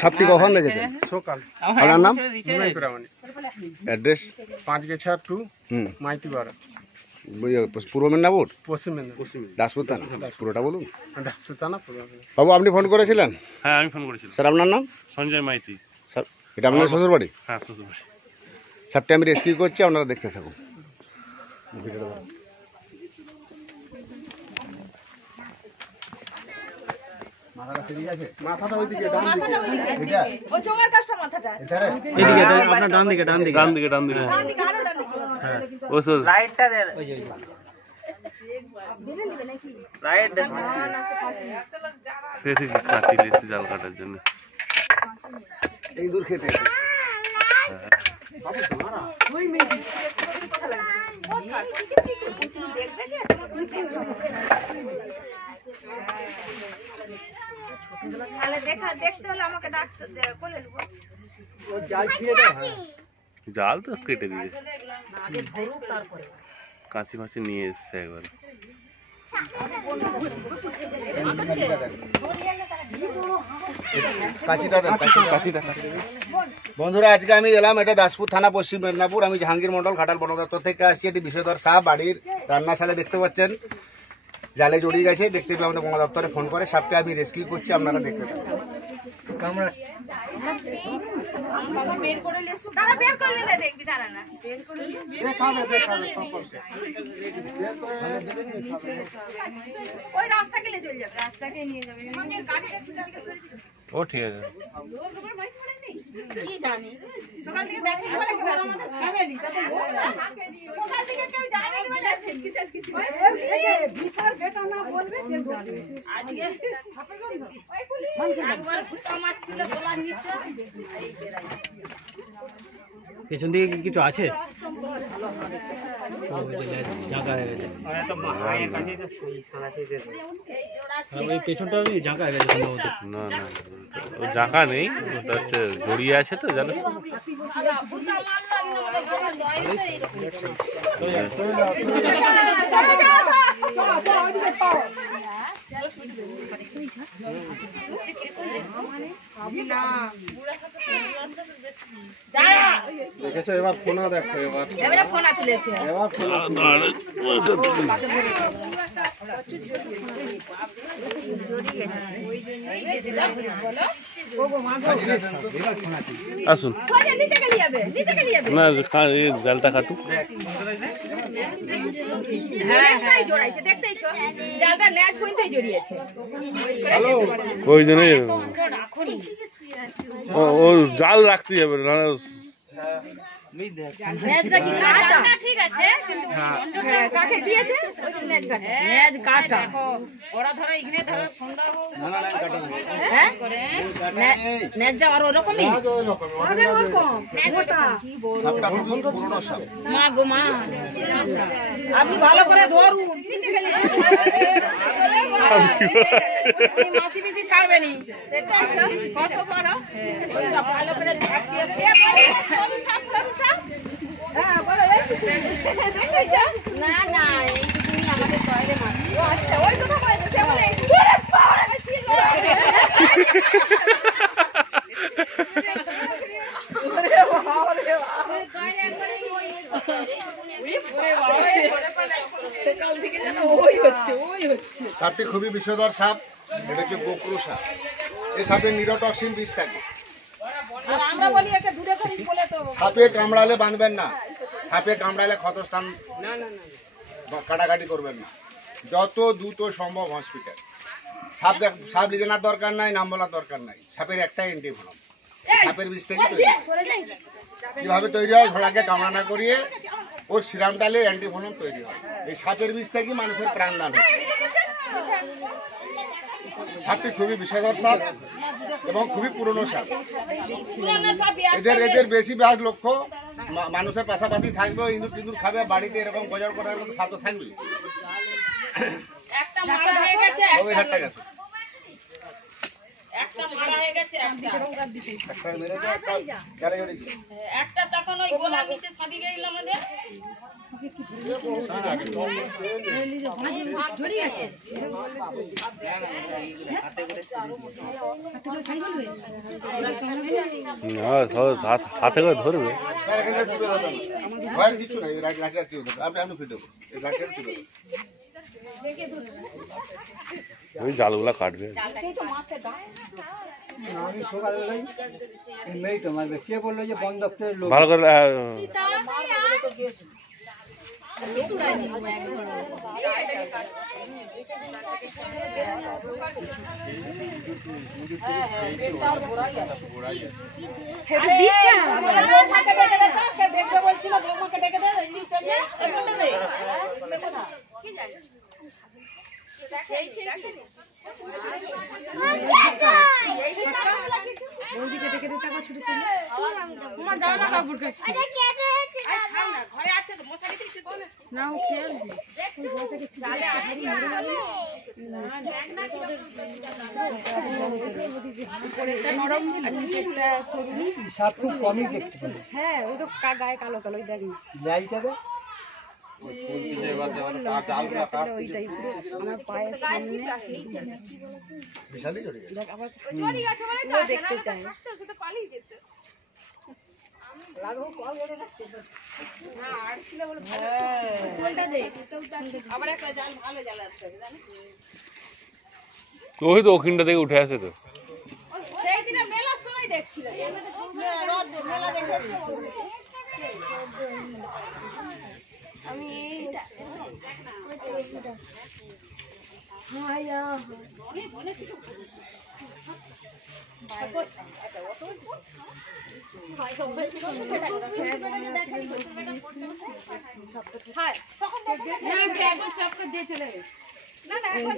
সাপটি কখন দেখেছেন? সকাল। আপনার নাম? অ্যাড্রেস 5/2 মাইতিপাড়া, পূর্ব মেদিনীপুর, পশ্চিম মেদিনীপুর, দাসপুর থানা। পুরোটা বলুন। দাসপুর থানা। বাবু আপনি ফোন করেছিলেন? হ্যাঁ আমি ফোন করেছিলাম। স্যার আপনার নাম? সঞ্জয় মাইতি। স্যার এটা আপনার শ্বশুর বাড়ি? হ্যাঁ শ্বশুর বাড়ি। সাপটি আমি রেস্কিউ করছি, আপনারা দেখতে থাকুন। ভিডিওটা ধরুন। মাথাটা ঠিক আছে? মাথাটা ওইদিকে ডান দিকে। এটা ওই চোঙার কাছটা মাথাটা এটারে এদিকে আপনার ডান দিকে ডান দিকে ডান দিকে। ডান দিকে আরো ডান দিকে হ্যাঁ। ও সর লাইটটা দে, দিলে নিবে নাকি লাইট দে। শেষে কাটি লেছে জাল কাটার জন্য। এই দূর খেতে ওই মেয়ে কথা লাগবে দেখবে তাহলে দেখতে হলে আমাকে ডাক্তার বলে নেবো। জাল তো কেটে দিয়ে কাঁচি ফাঁচি নিয়ে এসছে একবার। বন্ধুরা আজকে আমি এলাম, এটা দাসপুর থানা, পশ্চিম মেদিনীপুর। আমি জাহাঙ্গীর মন্ডল, ঘাটাল বন দপ্তর থেকে আসছি। এটি বিষধর সাপ বাড়ির রান্নাশালে দেখতে পাচ্ছেন, জালে জড়িয়ে গেছে। দেখতে পেয়ে আমাদের বন দপ্তরে ফোন করে সাপকে আমি রেস্কিউ করছি, আপনারা দেখতে থাকুন। ওই রাস্তা গেলে চলে যাবে, রাস্তাকে নিয়ে যাবে। ও ঠিক আছে। কি জানি সকাল থেকে দেখি বলে ঘর আমাদের ফ্যামিলি তাতে সকাল থেকে কেউ জানে না বলে ছিটকি ছিটকি বিশাল বেটা না বলবে কেউ জানে আজকে ওই পুলিশ একবার ফুটা মারছিল গোলা নিচে এই বেরাই পেছন দিকে কিছু আছে? জায়গা হয়ে গেছে। পেছনটা জায়গা হয়ে গেছে। না না ও জায়গা নেই, ওটা হচ্ছে জড়িয়ে আছে তো জানো। এবার ফোনা দেখো, এবারে ফোন তুলেছে এবার আসুন না জালটা কাটুক। ওই জন্য ও জাল রাখতে যাবে না। ঠিক আছে কাকে দিয়েছে ওরা ধরো এখানে ধরো সন্ধ্যা আর ওরকমই মা গো মা আপনি ভালো করে ধরুন, মাসি পিসি ছাড়বেনি কত বড় ভালো করে না না তুমি আমাদের তয়রে মারো। আচ্ছা ওই কথা বলতে বলে সাপটি খুবই বিষধর সাপ, এটা হচ্ছে গোকরু সাপ। এই সাপের নিরোটক্সিন বিষ থাকে। সাপে কামড়ালে বাঁধবেন না, সাপে কামড়ালে ক্ষতস্থান কাটাকাটি করবেন না, যত দ্রুত সম্ভব হসপিটাল। সাপ লিজানোর দরকার নাই, নাম বলার দরকার নাই। সাপের একটাই অ্যান্টিভেনম, সাপের বিষ থেকে তৈরি। কিভাবে তৈরি হয়? ঘোড়াকে কামড়া করিয়ে ওর সিরাম ডালে অ্যান্টিভেনম তৈরি হয়। এই সাপের বিষ থেকে মানুষের প্রাণদান হয়। সাপটি খুবই বিষধর সাপ এবং খুবই পুরনো সাপ। এদের বেশিরভাগ লক্ষ্য মানুষের পাশাপাশি থাকবে, ইঁদুর টিঁদুর খাবে, বাড়িতে এরকম গজর করার মতো সাপ তো থাকবে। একটা মারা হয়ে গেছে গেছে একটা একটা মেরেছে, একটা গাড়ি জড়িয়েছে। একটা তখন ওই গোলার নিচে সাবি গেল আমাদের হাতে করে ধরবে। স্যার, এখানে টিপে ধরবেন না। ভয়ের কিছু নাই, লাঠি টিপে ধরবেন। আপনি ফিটে করুন, এই লাঠিটা টিপে ধরুন। ওই জালগুলা কাটবে। আমি সকালবেলায় এমনি তো মারবে, কে বললো যে বন দপ্তরের লোক? ভালো করে বৌমাকে ডেকে দে তো, সে দেখবে বলছিল বৌমাকে ডেকে দে, ওই নিয়ে চলে যায়, ওই কোনটা রে? সে কোথা? কি জানি? বৌদিকে ডেকে দে টাকা ছুটে চলে। তোমার দাও না কাপড় কাছে। খাও না, ঘরে আছে তো মশারি দিয়েছে তো। না ও খেয়ে দেখছো চালে আহারি মরে যাবে। উপরেটা নরম নিচেরটা সরু। সাপ খুব কমই দেখতে পাবে। হ্যাঁ ওই তো গায়ে কালো কালো ওই দেখি লাইটাবে ওইটাই পুরো আমার পায়ের সামনে বিশালই জড়িয়ে গেছে। দেখ আবার ও দেখতে চায় না আর ছিল বলে ওইটা দে আবার একটা জাল ভালো জাল আছে জানেন ওই তো ওখানটা থেকে উঠে আসে তো। সেই দিনে মেলার সময় দেখছিল রোজ মেলা দেখেছি আমি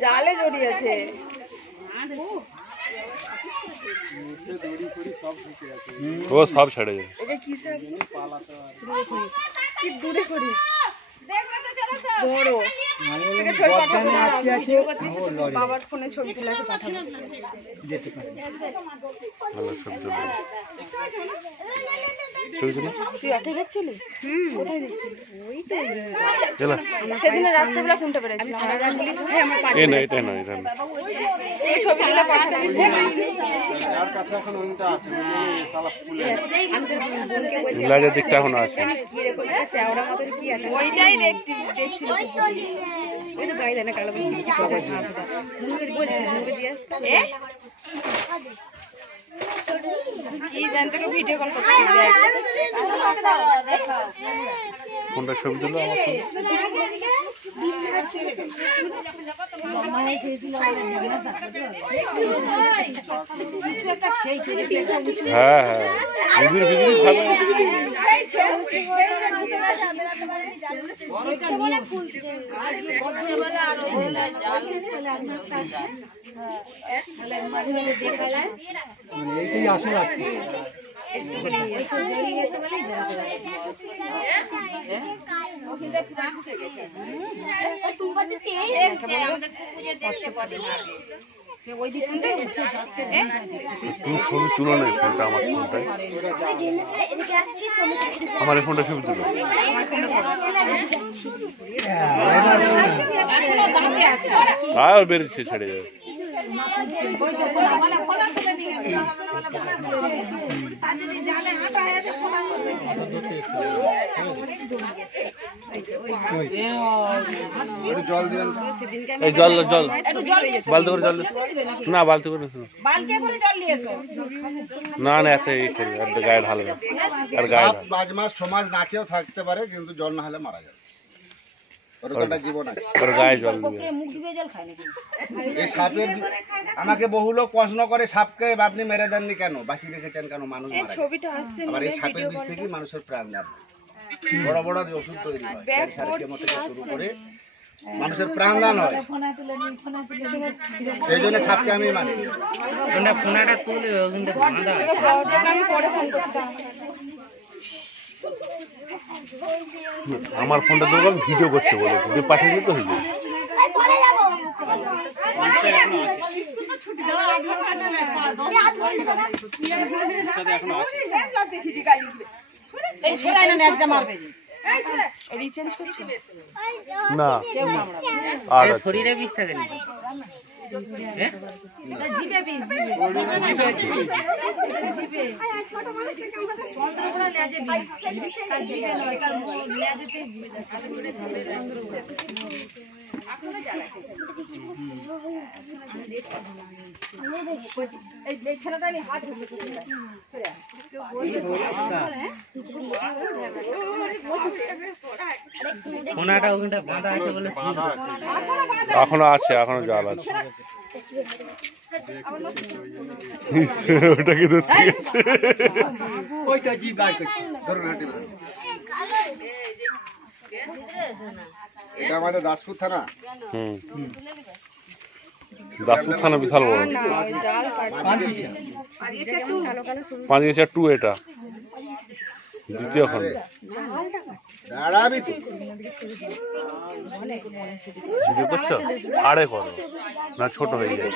জালে জড়িয়েছে ও সব ছেড়ে যাবে। এটা কি সব কি দূরে করিস বড় থেকে ছবি পাঠাবো বাবার ফোনে ছবি তুলে আছে পাঠাবো যেতে পারে। ভালো ছবি তুলে ছবি তুলে তুই একা গেছিলি কোথায় দেখছিলি ওই তো চলো। সেদিন রাত্রেবেলা ফোনটা বেড়েছিল আমার পাশে এই না এটা না এটা না এই ছবিগুলো পাঠাবি আর কাছে এখন ওইটা আছে ওই সালা ফুলে আমি তোর বোনকে বলছি লাজের দিকটা এখন আছে। চাওড়া মতন কি আছে ওইটাই দেখছিল ওই তো গাড়ি দেয় না কালো চিকচিক করছে সাদা মুখে বলছে মুখে দিয়ে এ কি জানতে তো ভিডিও কল করতে দেখো কোনটা ছবি তুলো আমার ফোনে? হ্যাঁ হ্যাঁ বিজুরি বিজুরি খাবে। মানে এইটাই আসল আর কি। তুমি ছবি তুলো না এই ফোনটা আমার ফোনটায় আমার এই ফোনটা ছবি তুলো। আর বেরিয়েছে ছেড়ে যাবে। একটু জল দিবেন। এই জল জল বালতি করে জল না বালতি করে না না এত ই করবে আর গায়ে ঢালবে আর গায়ে সাপ 5 মাস 6 মাস না খেয়েও থাকতে পারে, কিন্তু জল না হলে মারা যাবে। ওর তো একটা জীবন আছে। আর গায়ে জল দিবে। এই সাপের আমাকে বহু লোক প্রশ্ন করে সাপকে আপনি মেরে দেননি কেন, বাঁচিয়ে রেখেছেন কেন, মানুষ মারা গেছে। আবার এই সাপের বিষ থেকে মানুষের প্রাণ যাবে। বড় বড় যে ওষুধ তৈরি হয় ক্যান্সার কেমো থেকে শুরু করে মানুষের প্রাণদান হয়। সেই জন্য সাপকে আমি মানি। আমার ফোনটা তো ভিডিও করতে বলে ভিডিও পাঠিয়ে দিতে হয়ে যাবে। যাবে এখনো আছে। এই ছোড়াই না একটা মারবে যে না আর আছে। শরীরে বিষ থাকে না জিবে বিষ জিবে ছোট মানুষের চন্দ্রপুরা লেজে বিষ তার জিবে নয় তার লেজেতে বিষ এই ছেলেটা নিয়ে হাত ধরে কোনাটা ওখানটা বাঁধা আছে বলে এখনো আছে, এখনো জাল আছে। ইস, ওটাকে ধরতে গেছে। ওইটা জিভ বার করছে। ধরুন হাঁটি ধরুন। এটা আমাদের দাসপুর থানা। হুম, দাসপুর থানা বিশাল বড়। 5/2 এটা দ্বিতীয় খন্ড। দাঁড়াবি তো। ভিডিও করছো? ছাড়ে করো না, ছোট হয়ে যায়।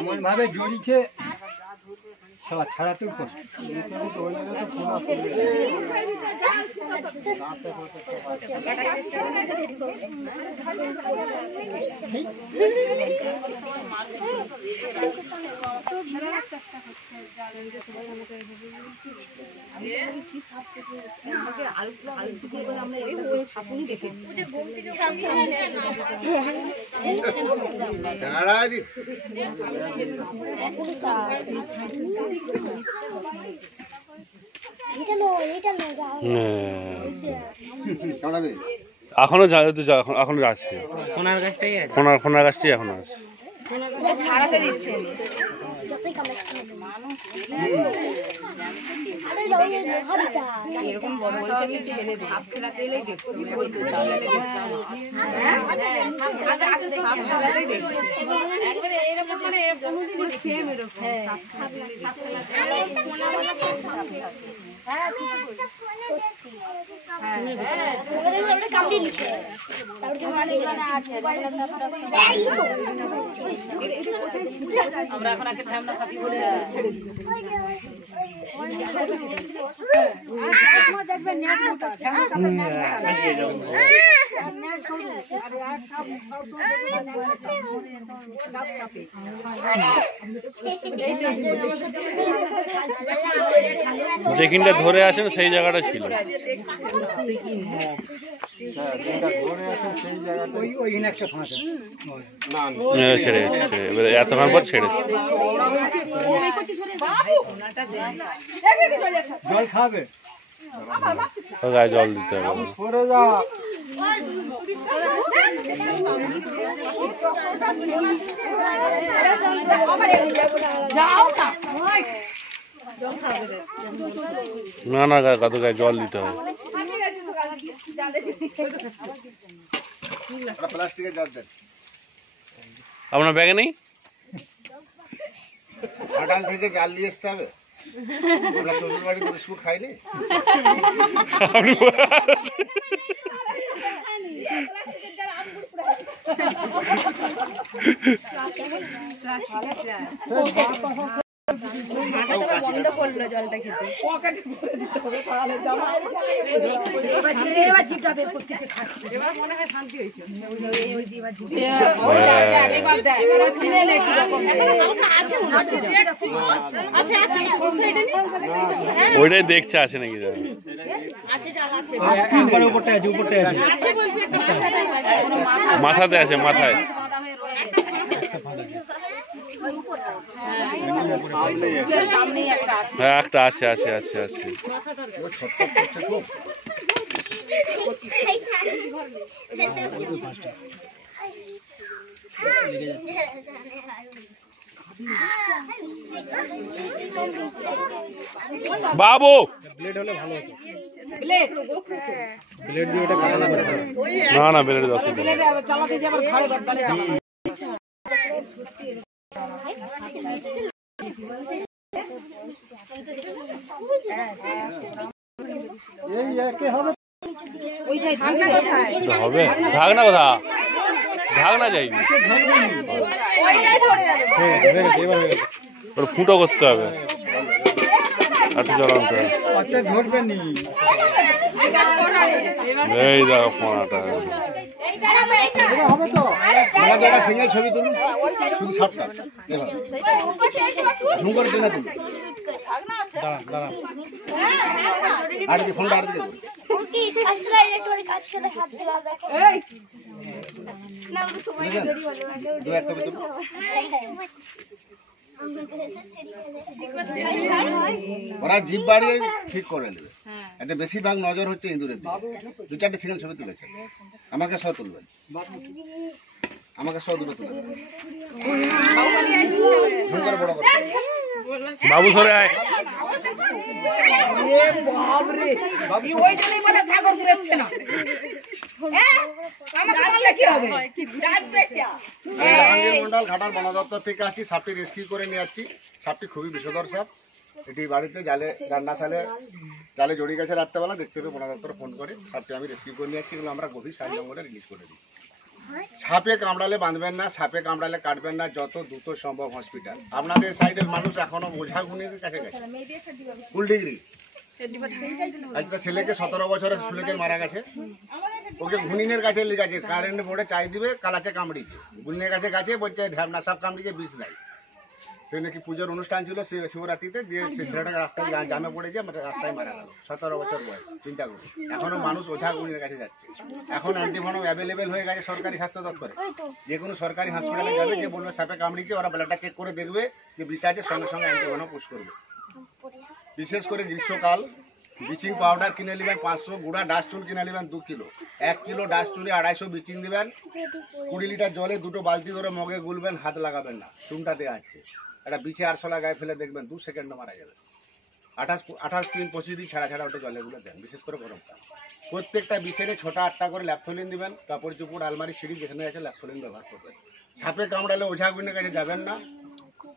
এমন ভাবে জড়িছে সব ছাড়াতেও কষ্ট। দাঁড়াবি। দাঁড়াবি। এখনো এখনো যাচ্ছে। সোনার গাছটাই আছে ফোনার গাছটি এখনো আছে। ছাড়াতে দিচ্ছে এরকম বড় বলছে কি ছেলে সাপ খেলাতে এলেই দেখতো ওই তো চালালে সাপ খেলাতেই দেখতো একবারে এরকম মানে কোনদিন সেম এরকম সাপ খেলাতে আমরা এখন আগে ঠান্ডা খাবি বলে ছেড়ে দিই দেখবেন যেখানটা ধরে আসেন সেই জায়গাটা ছিল। ওইখানে একটা ফাঁকা ছেড়ে এসছে, এবারে এতক্ষণ পর ছেড়েছে। জল খাবে ও গায়ে জল দিতে হবে। সরে যা না না কাদু গায়ে জল দিতে হবে। প্লাস্টিকের জার দেন। আপনার ব্যাগে নেই? ঘাটাল থেকে জাল নিয়ে আসতে হবে। আমরা শ্বশুর বাড়িতে বিস্কুট খাইনি। বন্ধ করলো জলটা খেতে এবার জিভটা বের করতেছে খাচ্ছে এবার মনে হয় শান্তি হয়েছে ওইটাই দেখছে আছে নাকি। মাথাতে আছে, মাথায়। হ্যাঁ একটা আছে আছে আছে আছে। বাবু ব্লেড হলে ভালো হতো। ব্লেড ব্লেড দিয়ে এটা কাটা যাবে না। না না বেড়ে দশ চালাতে যাবার ঘাড়ে বর্তালে চালাতে এই একে হবে ওইটাই ভাঙনা কোথায় হবে ঢাকনা কোথা ঢাকনা যায়নি ওইটাই ধরে যাবে হয়ে গেছে, হয়ে গেছে, এবার হয়ে গেছে। ওটা ফুটো করতে হবে একটু জল আনতে হবে পাতে ধরবে নি এই দেখো ফোনাটা এটা হবে তো ওনাকে একটা সিঙ্গেল ছবি তুলুন শুধু সাপটা এবার ঝুম করে টেনে তুলুন দাঁড়ান দাঁড়ান। আর কি ফোনটা আর দিকে করুন। কি ফার্স্ট লাইন একটু কাজ করে হাত দিলা দেখো না ওর সময় দেরি হলো দু এক ছবি তুলুন। ওরা জিভ বাড়িয়ে ঠিক করে নেবে এতে বেশিরভাগ নজর হচ্ছে ইঁদুরের দিকে দু চারটে সিঙ্গেল ছবি তুলেছে আমাকে শ তুলবেন আমাকে শ দুটো তুলে দেবেন ঝুম করে বড় করে বাবু সরে আয় ওই জন্যই বলে সাগর ঘুরেছে না আমাকে বললে কি হবে জাহাঙ্গীর মন্ডল ঘাটার বন দপ্তর থেকে আসছি সাপটি রেস্কিউ করে নিয়ে যাচ্ছি সাপটি খুবই বিষধর সাপ এটি বাড়িতে জালে রান্না জালে জড়িয়ে গেছে রাত্রেবেলা দেখতে পেয়ে বন দপ্তরে ফোন করে সাপটি আমি রেস্কিউ করে নিয়ে যাচ্ছি এগুলো আমরা গভীর সাইড জঙ্গলে রিলিজ করে দিই সাপে কামড়ালে বাঁধবেন না সাপে কামড়ালে কাটবেন না যত দ্রুত সম্ভব হসপিটাল আপনাদের সাইডের মানুষ এখনো ওঝা গুণির কাছে গেছে ফুল ডিগ্রি একটা ছেলেকে 17 বছরের ছেলেকে মারা গেছে ওকে ঘুনিনের কাছে লিখেছে কারেন্ট বোর্ডে চাই দিবে কালাচে কামড়িছে ঘুনিনের কাছে গেছে বলছে ঢ্যাবনা সাপ কামড়িছে বিষ নাই সে নাকি পুজোর অনুষ্ঠান ছিল শিবরাত্রিতে যে ছেলেটা রাস্তায় জামে পড়েছে রাস্তায় মারা গেল 17 বছর বয়স চিন্তা করুন এখনো মানুষ ওঝা গুনির কাছে যাচ্ছে এখন অ্যান্টিভেনম অ্যাভেলেবেল হয়ে গেছে সরকারি স্বাস্থ্য দপ্তরে যে কোনো সরকারি হসপিটালে যাবে যে বলবে সাপে কামড়িছে ওরা ব্লাডটা চেক করে দেখবে যে বিষ আছে সঙ্গে সঙ্গে অ্যান্টিভেনম পুশ করবে বিশেষ করে গ্রীষ্মকাল ব্লিচিং পাউডার কিনে নেবেন 500 গুঁড়া ডাস্টুন কিনে নেবেন 2 কিলো 1 কিলো ডাস্টুনে 250 ব্লিচিং দিবেন 20 লিটার জলে দুটো বালতি করে মগে গুলবেন হাত লাগাবেন না চুনটা দেওয়া আছে একটা বিছে আরশোলা গায়ে ফেলে দেখবেন 2 সেকেন্ডে মারা যাবে 28 দিন 25 দিন ছাড়া ছাড়া ওটা জলেগুলো দেন বিশেষ করে গরমকাল প্রত্যেকটা বিছেরে 6টা করে ল্যাপথলিন দিবেন কাপড় চোপড় আলমারি সিঁড়ি যেখানে আছে ল্যাপথলিন ব্যবহার করবেন সাপে কামড়ালে ওঝা গুণের কাছে যাবেন না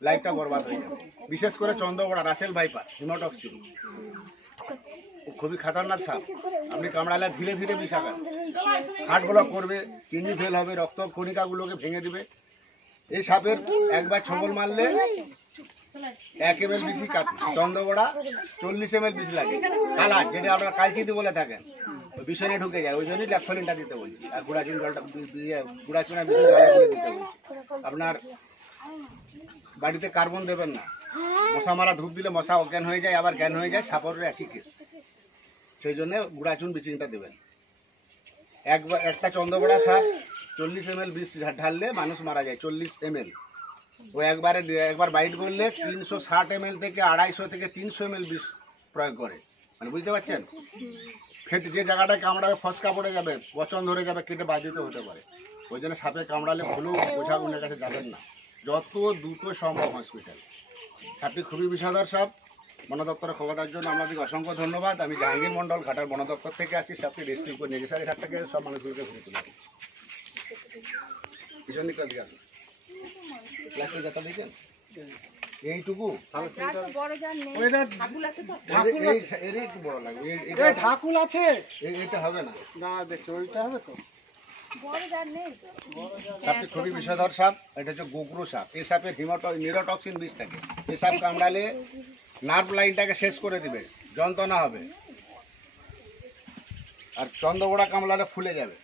লাইফটা বরবাদ হয়ে যাবে বিশেষ করে চন্দ্রবড়া রাসেল ভাইপার হিমোটক্সিন খুবই খতরনাক সাপ আপনি কামড়ালে ধীরে ধীরে বিষাবেন হার্ট ব্লক করবে কিডনি ফেল হবে রক্ত কণিকাগুলোকে ভেঙে দিবে এই সাপের একবার ছবল মারলে 1 ml বেশি চন্দ্রবড়া 40 ml বেশি লাগে কালা যেটা আপনারা কালচিতি বলে থাকেন বিষয়ে ঢুকে যায় ওই জন্যই ল্যাপথলিনটা দিতে বলছি আর গুড়াচুন জলটা গুড়াচুনা জলে গুলে দিতে বলছি আপনার বাড়িতে কার্বন দেবেন না মশা মারা ধূপ দিলে মশা অজ্ঞান হয়ে যায় আবার জ্ঞান হয়ে যায় সাপের একই কেস সেই জন্য গুড়াচুন ব্লিচিংটা দেবেন একবার একটা চন্দ্রবড়া সাপ 40 ml বিষ ঢাললে মানুষ মারা যায় 40 ml ও একবার বাইট করলে 360 ml থেকে 250 থেকে 300 ml বিষ প্রয়োগ করে মানে বুঝতে পারছেন ফেট যে জায়গাটায় কামড়াবে ফসকা পড়ে যাবে পচন ধরে যাবে কেটে বাধিত হতে পারে ওই জন্য সাপে কামড়ালে ভুলেও ওঝা গুণের কাছে যাবেন না যত দ্রুত সম্ভব হসপিটাল সাপটি খুবই বিষধর সাপ বন দপ্তরে খবর দেওয়ার জন্য আপনাদেরকে অসংখ্য ধন্যবাদ আমি জাহাঙ্গীর মন্ডল ঘাটার বন দপ্তর থেকে আসছি সাপটি রেস্কিউ করে নিয়ে গেছে এখান থেকে সব মানুষগুলোকে ঘুরে তুলে পিছন দিকে দিকে আসুন প্লাস্টিক যেটা দেখেন এইটুকু ওইটা এর একটু বড় লাগবে এটা ঢাকুল আছে এটা হবে না দাঁড়া দেখছো ওইটা হবে তো সাপটি খুবই বিষধর সাপ এটা হচ্ছে গোগ্রু সাপ এই সাপের নিউরোটক্সিন বিষ থাকে এই সাপ কামড়ালে নার্ভ লাইনটাকে শেষ করে দিবে যন্ত্রণা হবে আর চন্দ্রবড়া কামড়ালে ফুলে যাবে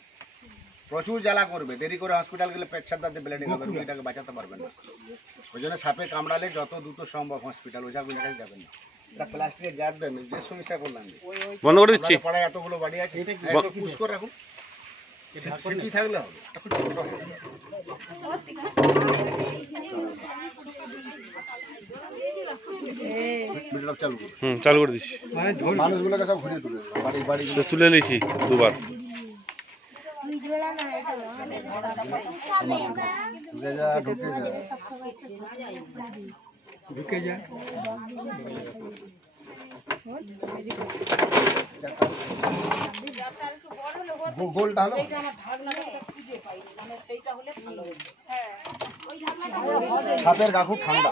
প্রচুর জ্বালা করবে দেরি করে হসপিটাল গেলে পেচ্ছাপ দাঁতে ব্লিডিং হবে রোগীটাকে বাঁচাতে পারবেন না ওই জন্য সাপে কামড়ালে যত দ্রুত সম্ভব হসপিটাল ওঝা গুণের কাছে যাবেন না এটা প্লাস্টিকের জার দেন যে সমস্যা করলাম বন্ধ করে দিচ্ছি পাড়ায় এতগুলো বাড়ি আছে পুশ করে রাখুন সিপি থাকলে হবে চালু করুন চালু করে দিচ্ছি মানুষগুলোকে সব ঘুরিয়ে তুলে বাড়ি বাড়ি তুলে নিয়েছি দুবার ঢুকে যা ঢুকে যা ঢুকে যায়। গোলটা হলো সাপের গা খুব ঠান্ডা।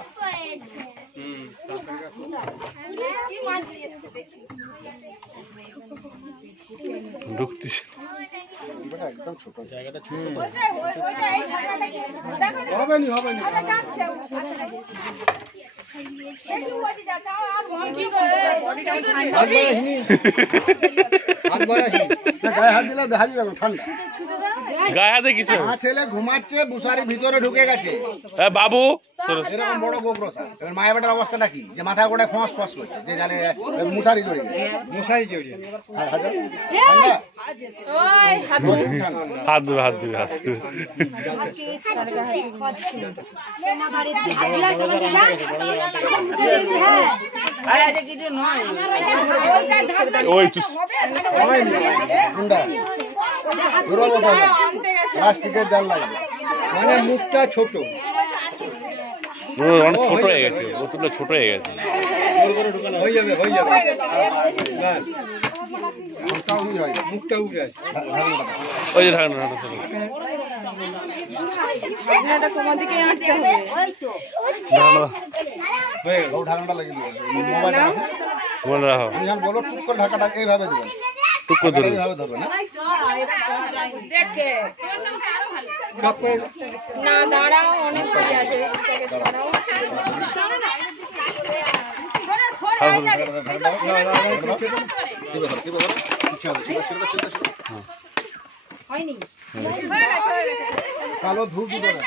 ঢুকতেছে একদম ছোট জায়গাটা ছোট হবে নি হবে নি। হাত বাড়াইনি। গায়ে হাত দিলে দেখা যাবে ঠান্ডা। গায়ে হাতে কিছু মা ছেলে ঘুমাচ্ছে বুসারির ভিতরে ঢুকে গেছে বাবু এরকম বড় গোগ্র সাপ। এবার মায়ের বেটার অবস্থাটা কি যে মাথায় গোটায় ফস ফস করছে যে জানে মুসারি জড়িয়ে গেছে। মশারি জড়িয়ে। ঠান্ডা? হাত দেবে হাত দেবে হাত দেবে ওই তো ঠান্ডা দুর্বল হবে প্লাস্টিকের জাল লাগবে। মানে মুখটা ছোট। ও অনেক ছোট হয়ে গেছে বোতলটা ছোট হয়ে গেছে হয়ে যাবে হয়ে যাবে। ব্যাস, মুখটাও উই হয়। মুখটা উঠে আছে। ওই যে ঢাকনা ঢাকনা হয়ে গেল। ও ঢাকনাটা লাগিয়ে দিবে। মোবাইল বলে রাখো আমি যখন বলবো টুক করে ঢাকাটা এইভাবে দেবেন, টুক করে ধরবে এইভাবে ধরবেন না। চাপ করে না দাঁড়াও অনেক কাজ আছে এটাকে ছড়াও হয়নি কালো ধূপ দিবে না।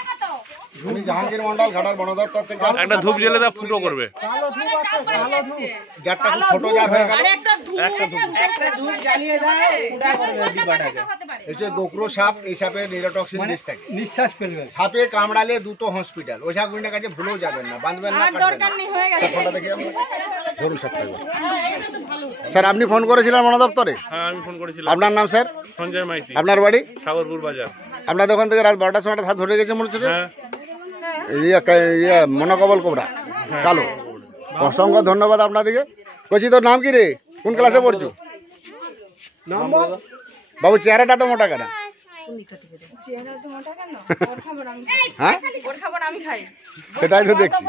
আমি জাহাঙ্গীর মন্ডল ঘাটার বন দপ্তর থেকে একটা ধূপ জ্বেলে দাও ফুটো করবে জারটা খুব ছোট জার হয়ে গেল। একটা ধূপ জ্বালিয়ে দেয় ফুটা করবে ডিবাটাকে এই যে গোকরো সাপ, এই সাপে নিরোটক্সিন বিষ থাকে। নিঃশ্বাস ফেলবে। সাপে কামড়ালে দ্রুত হসপিটাল। ওঝা গুন্ডের কাছে ভুলেও যাবেন না, বাঁধবেন না, কাটবেন না। ফোনটা দেখি আমরা ধরুন স্যার থাকবে। স্যার আপনি ফোন করেছিলেন বন দপ্তরে? হ্যাঁ আমি ফোন করেছিলাম আপনার নাম স্যার? সঞ্জয় মাইতি আপনার বাড়ি? সাগরপুর বাজার আপনার দোকান থেকে রাত 12টার সময় হাত ধরে গেছে মনে হচ্ছে। হ্যাঁ মনোকবল কোবরা কালো। অসংখ্য ধন্যবাদ আপনাদেরকে। বলছি তোর নাম কি রে, কোন ক্লাসে পড়ছো? বাবু চেহারাটা তো মোটা কেন? হ্যাঁ সেটাই তো দেখছি।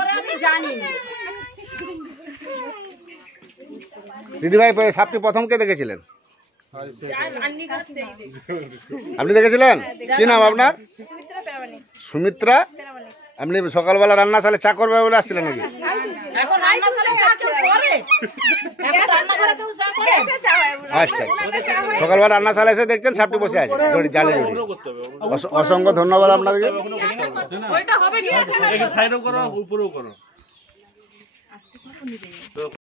দিদি ভাই সাপটি প্রথম কে দেখেছিলেন? আপনি দেখেছিলেন? কি নাম আপনার? সুমিত্রা। আপনি সকালবেলা রান্না চালে চা করবে বলে আসছিলেন নাকি? আচ্ছা সকালবেলা রান্না চালে এসে দেখছেন সাপটি বসে আছে জালে জড়িয়ে। অসংখ্য ধন্যবাদ আপনাদেরকে। সাইডও করো উপরেও করো